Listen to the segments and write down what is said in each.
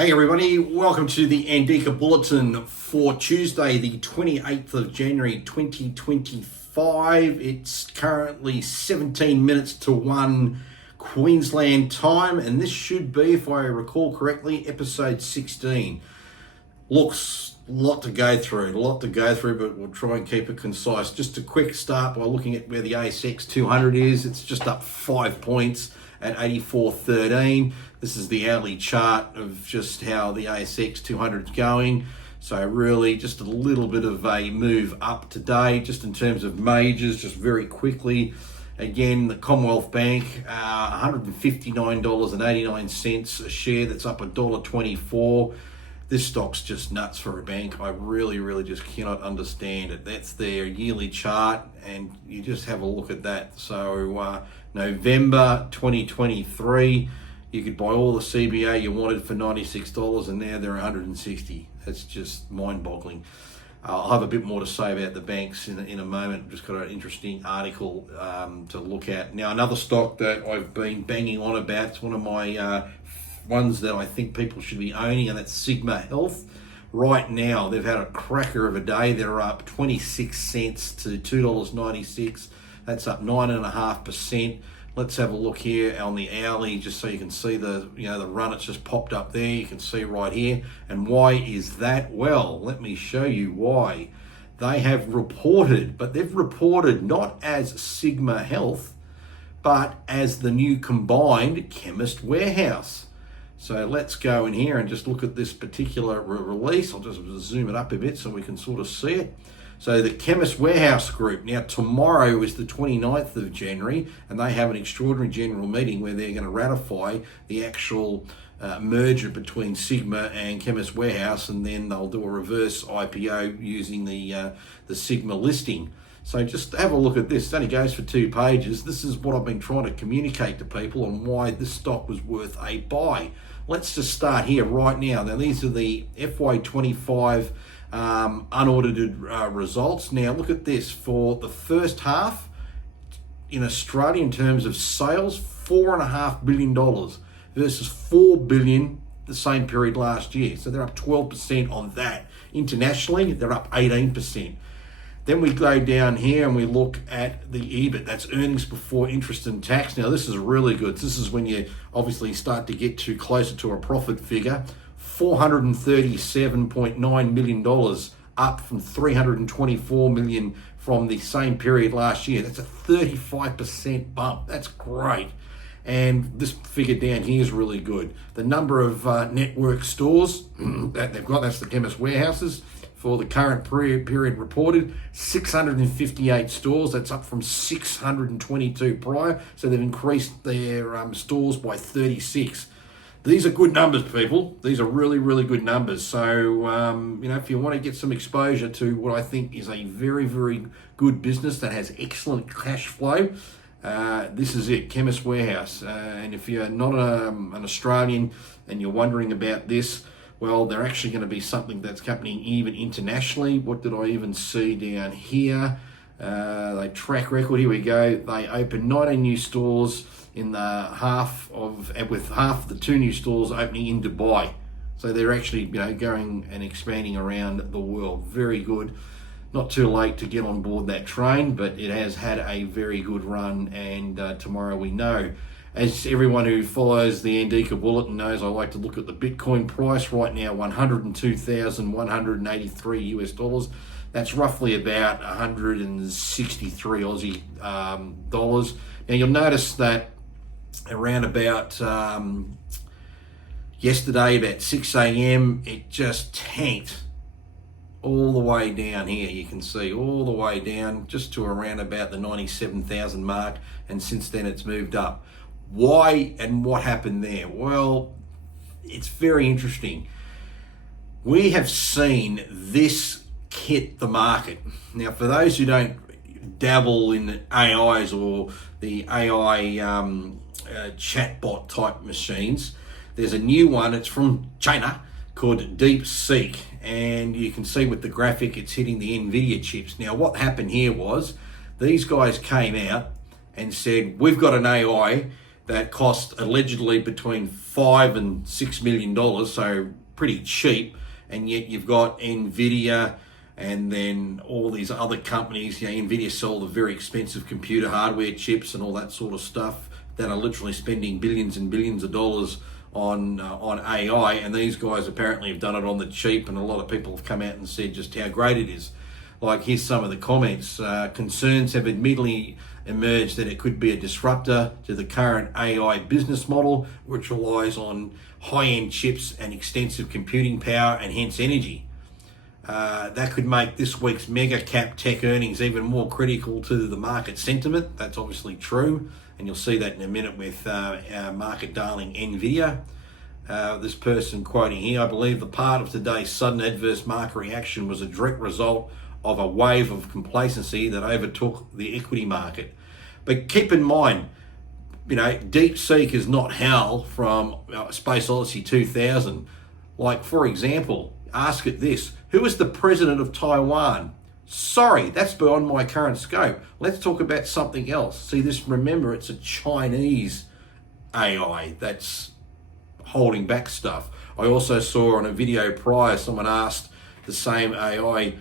Hey everybody, welcome to the ANDIKA Bulletin for Tuesday, the 28th of January 2025. It's currently 17 minutes to 1 Queensland time, and this should be, if I recall correctly, episode 16. Looks a lot to go through, but we'll try and keep it concise. Just a quick start by looking at where the ASX 200 is. It's just up 5 points at 84.13. This is the hourly chart of just how the ASX 200 is going. So really just a little bit of a move up today, just in terms of majors, just very quickly. Again, the Commonwealth Bank, $159.89 a share. That's up $1.24. This stock's just nuts for a bank. I really just cannot understand it. That's their yearly chart, and you just have a look at that. So November 2023, you could buy all the CBA you wanted for $96, and now they're $160. That's just mind-boggling. I'll have a bit more to say about the banks in a moment. Just got an interesting article to look at. Now, another stock that I've been banging on about, it's one of my ones that I think people should be owning, and that's Sigma Health. Right now, they've had a cracker of a day. They're up 26 cents to $2.96. That's up 9.5%. Let's have a look here on the hourly, just so you can see the run. It's just popped up there. You can see right here. And why is that? Well, let me show you why. They have reported, but they've reported not as Sigma Health, but as the new combined Chemist Warehouse. So let's go in here and just look at this particular release. I'll just zoom it up a bit so we can sort of see it. So the Chemist Warehouse Group, now tomorrow is the 29th of January, and they have an extraordinary general meeting where they're going to ratify the actual merger between Sigma and Chemist Warehouse, and then they'll do a reverse IPO using the Sigma listing. So just have a look at this. It only goes for 2 pages. This is what I've been trying to communicate to people on why this stock was worth a buy. Let's just start here right now. Now, these are the FY25 unaudited results. Now, look at this. For the first half in Australia, in terms of sales, $4.5 billion versus $4 billion the same period last year. So they're up 12% on that. Internationally, they're up 18%. Then we go down here and we look at the EBIT. That's earnings before interest and tax. Now, this is really good. This is when you obviously start to get closer to a profit figure. $437.9 million, up from $324 million from the same period last year. That's a 35% bump. That's great. And this figure down here is really good. The number of network stores that they've got, that's the Chemist Warehouses, for the current period reported, 658 stores. That's up from 622 prior. So they've increased their stores by 36. These are good numbers, people. These are really good numbers. So, if you want to get some exposure to what I think is a very good business that has excellent cash flow, this is it, Chemist Warehouse. And if you're not an Australian and you're wondering about this, well, they're actually going to be something that's happening even internationally. What did I even see down here? They track record. Here we go. They opened 19 new stores in with half the 2 new stores opening in Dubai. So they're actually, going and expanding around the world. Very good. Not too late to get on board that train, but it has had a very good run, and tomorrow we know. As everyone who follows the ANDIKA Bulletin knows, I like to look at the Bitcoin price right now, 102,183 US dollars. That's roughly about 163 Aussie dollars. Now, you'll notice that around about yesterday, about 6 a.m., it just tanked all the way down here. You can see all the way down just to around about the 97,000 mark, and since then it's moved up. Why and what happened there? Well, it's very interesting. We have seen this hit the market. Now, for those who don't dabble in AIs or the AI chatbot type machines, there's a new one. It's from China called Deepseek, and you can see with the graphic it's hitting the NVIDIA chips. Now, what happened here was these guys came out and said, we've got an AI that cost allegedly between $5 and $6 million, so pretty cheap, and yet you've got Nvidia and then all these other companies. Nvidia sell the very expensive computer hardware chips and all that sort of stuff that are literally spending billions and billions of dollars on AI, and these guys apparently have done it on the cheap, and a lot of people have come out and said just how great it is. Like, here's some of the comments. Concerns have admittedly emerged that it could be a disruptor to the current AI business model, which relies on high-end chips and extensive computing power and hence energy. That could make this week's mega cap tech earnings even more critical to the market sentiment. That's obviously true, and you'll see that in a minute with our market darling Nvidia. This person quoting here, I believe the part of today's sudden adverse market reaction was a direct result of a wave of complacency that overtook the equity market. But keep in mind, Deepseek is not HAL from Space Odyssey 2000. Like, for example, ask it this: who is the president of Taiwan? Sorry, that's beyond my current scope. Let's talk about something else. See, remember, it's a Chinese AI that's holding back stuff. I also saw on a video prior, someone asked the same AI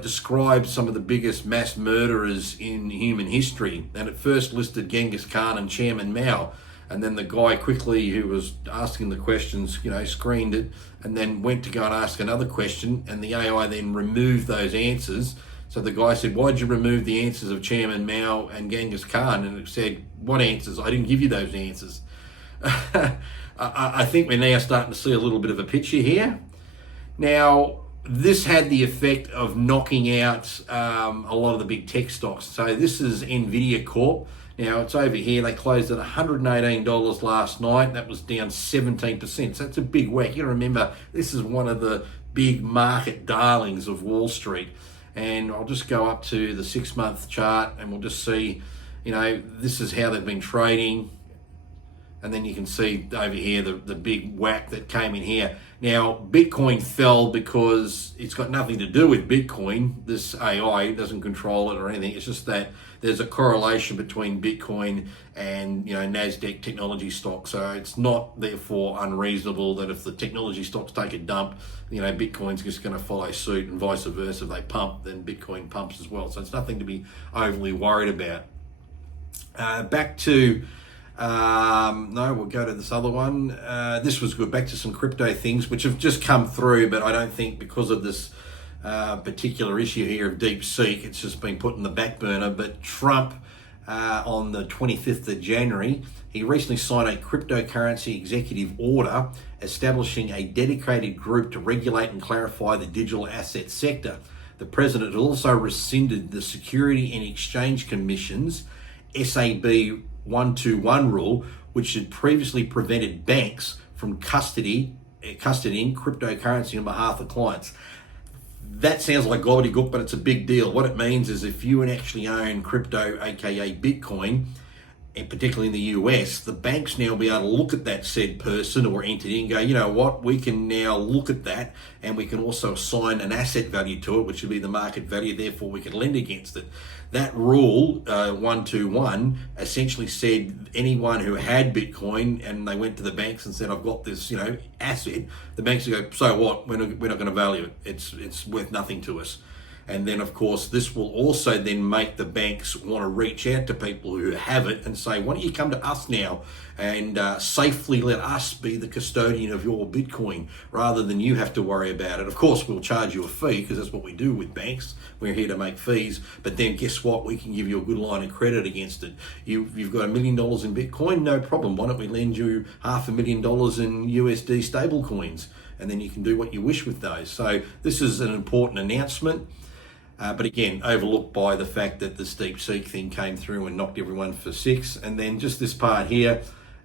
describe some of the biggest mass murderers in human history, and it first listed Genghis Khan and Chairman Mao, and then the guy quickly who was asking the questions, screened it and then went to go and ask another question, and the AI then removed those answers. So the guy said, why'd you remove the answers of Chairman Mao and Genghis Khan? And it said, what answers? I didn't give you those answers. I think we're now starting to see a little bit of a picture here. Now, this had the effect of knocking out a lot of the big tech stocks. So this is Nvidia Corp. Now, it's over here. They closed at $118 last night. That was down 17%. So that's a big whack. You gotta remember, this is one of the big market darlings of Wall Street. And I'll just go up to the 6-month chart and we'll just see, this is how they've been trading. And then you can see over here the big whack that came in here. Now, Bitcoin fell because it's got nothing to do with Bitcoin. This AI doesn't control it or anything. It's just that there's a correlation between Bitcoin and NASDAQ technology stocks. So it's not therefore unreasonable that if the technology stocks take a dump, Bitcoin's just going to follow suit, and vice versa. If they pump, then Bitcoin pumps as well. So it's nothing to be overly worried about. Back to no, we'll go to this other one. This was good. Back to some crypto things which have just come through, but I don't think because of this particular issue here of Deepseek, it's just been put in the back burner. But Trump, on the 25th of January, he recently signed a cryptocurrency executive order establishing a dedicated group to regulate and clarify the digital asset sector. The president also rescinded the Security and Exchange Commission's SAB 121 rule, which had previously prevented banks from custodying cryptocurrency on behalf of clients. That sounds like gobbledygook, but it's a big deal. What it means is if you actually own crypto, aka Bitcoin, and particularly in the US, the banks now will be able to look at that said person or entity and go, you know what, we can now look at that and we can also assign an asset value to it, which would be the market value, therefore we can lend against it. That rule, 121, essentially said anyone who had Bitcoin and they went to the banks and said, I've got this, asset, the banks would go, so what, we're not going to value it. It's worth nothing to us. And then, of course, this will also then make the banks want to reach out to people who have it and say, why don't you come to us now and safely let us be the custodian of your Bitcoin rather than you have to worry about it. Of course, we'll charge you a fee because that's what we do with banks. We're here to make fees. But then guess what? We can give you a good line of credit against it. You've got $1 million in Bitcoin, no problem. Why don't we lend you $500,000 in USD stable coins? And then you can do what you wish with those. So this is an important announcement. But again, overlooked by the fact that this Deepseek thing came through and knocked everyone for six. And then just this part here,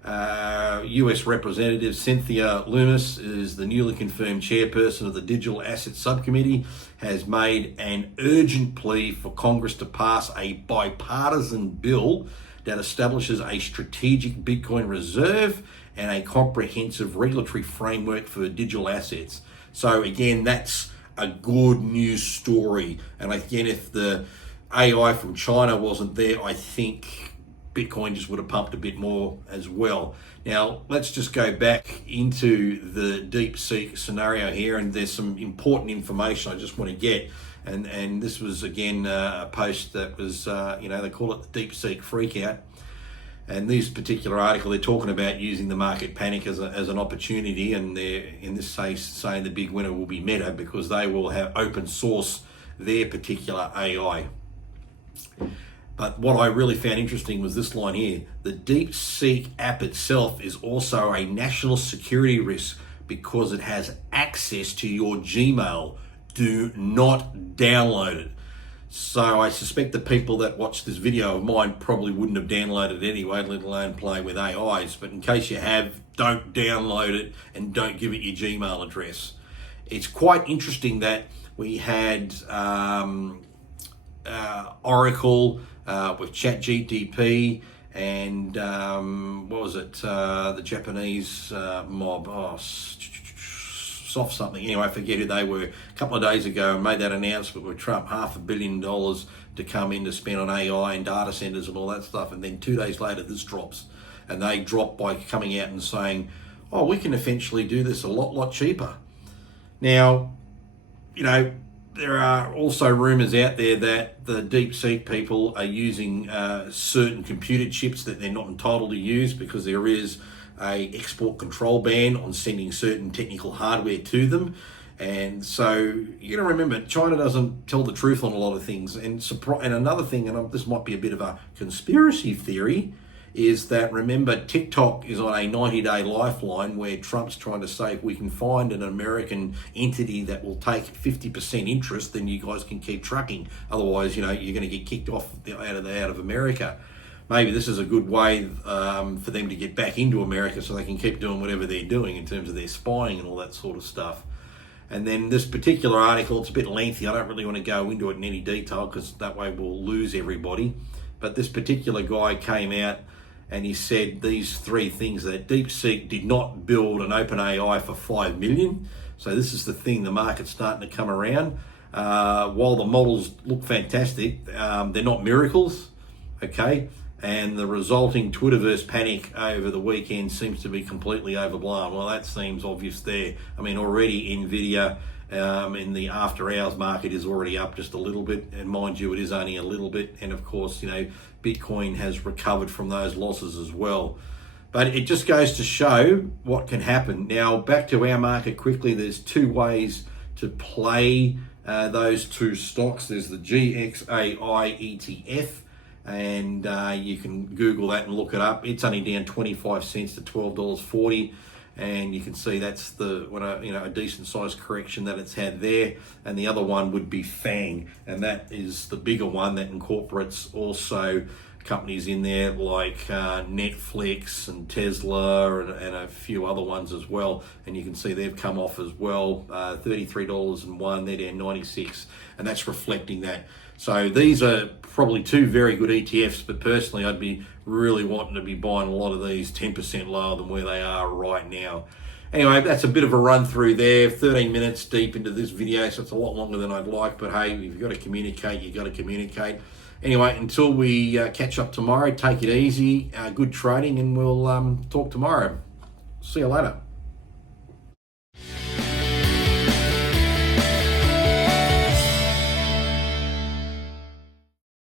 US Representative Cynthia Lummis is the newly confirmed chairperson of the Digital Assets Subcommittee, has made an urgent plea for Congress to pass a bipartisan bill that establishes a strategic Bitcoin reserve and a comprehensive regulatory framework for digital assets. So again, that's a good news story. And again, if the AI from China wasn't there, I think Bitcoin just would have pumped a bit more as well. Now, let's just go back into the Deepseek scenario here, and there's some important information I just want to get. And this was, again, a post that was, they call it the Deepseek freakout. And this particular article, they're talking about using the market panic as an opportunity, and they're, in this case, saying the big winner will be Meta, because they will have open source their particular AI. But what I really found interesting was this line here. The Deepseek app itself is also a national security risk because it has access to your Gmail. Do not download it. So I suspect the people that watch this video of mine probably wouldn't have downloaded it anyway, let alone play with AIs. But in case you have, don't download it and don't give it your Gmail address. It's quite interesting that we had Oracle with ChatGPT and the Japanese mob, soft something. Anyway, I forget who they were. A couple of days ago, made that announcement with Trump, $500 million to come in to spend on AI and data centers and all that stuff. And then 2 days later, this drops. And they drop by coming out and saying, oh, we can eventually do this a lot cheaper. Now, there are also rumors out there that the Deepseek people are using certain computer chips that they're not entitled to use, because there is a export control ban on sending certain technical hardware to them. And so you got to remember, China doesn't tell the truth on a lot of things. And another thing, and this might be a bit of a conspiracy theory, is that, remember, TikTok is on a 90-day lifeline where Trump's trying to say, if we can find an American entity that will take 50% interest, then you guys can keep trucking. Otherwise, you're going to get kicked off out of America. Maybe this is a good way for them to get back into America so they can keep doing whatever they're doing in terms of their spying and all that sort of stuff. And then this particular article, it's a bit lengthy. I don't really want to go into it in any detail because that way we'll lose everybody. But this particular guy came out and he said these three things: that Deepseek did not build an open AI for $5 million. So this is the thing, the market's starting to come around. While the models look fantastic, they're not miracles, okay? And the resulting Twitterverse panic over the weekend seems to be completely overblown. Well, that seems obvious there. I mean, already NVIDIA in the after hours market is already up just a little bit. And mind you, it is only a little bit. And of course, Bitcoin has recovered from those losses as well. But it just goes to show what can happen. Now, back to our market quickly. There's two ways to play those two stocks. There's the GXAI ETF. And you can Google that and look it up. It's only down 25 cents to $12.40, and you can see that's a decent sized correction that it's had there. And the other one would be FANG, and that is the bigger one that incorporates also companies in there like Netflix and Tesla and a few other ones as well. And you can see they've come off as well, $33.01, they're down 96, and that's reflecting that. So these are probably two very good ETFs, but personally I'd be really wanting to be buying a lot of these 10% lower than where they are right now. Anyway, that's a bit of a run through there, 13 minutes deep into this video, so it's a lot longer than I'd like, but hey, if you've got to communicate, you've got to communicate. Anyway, until we catch up tomorrow, take it easy, good trading, and we'll talk tomorrow. See you later.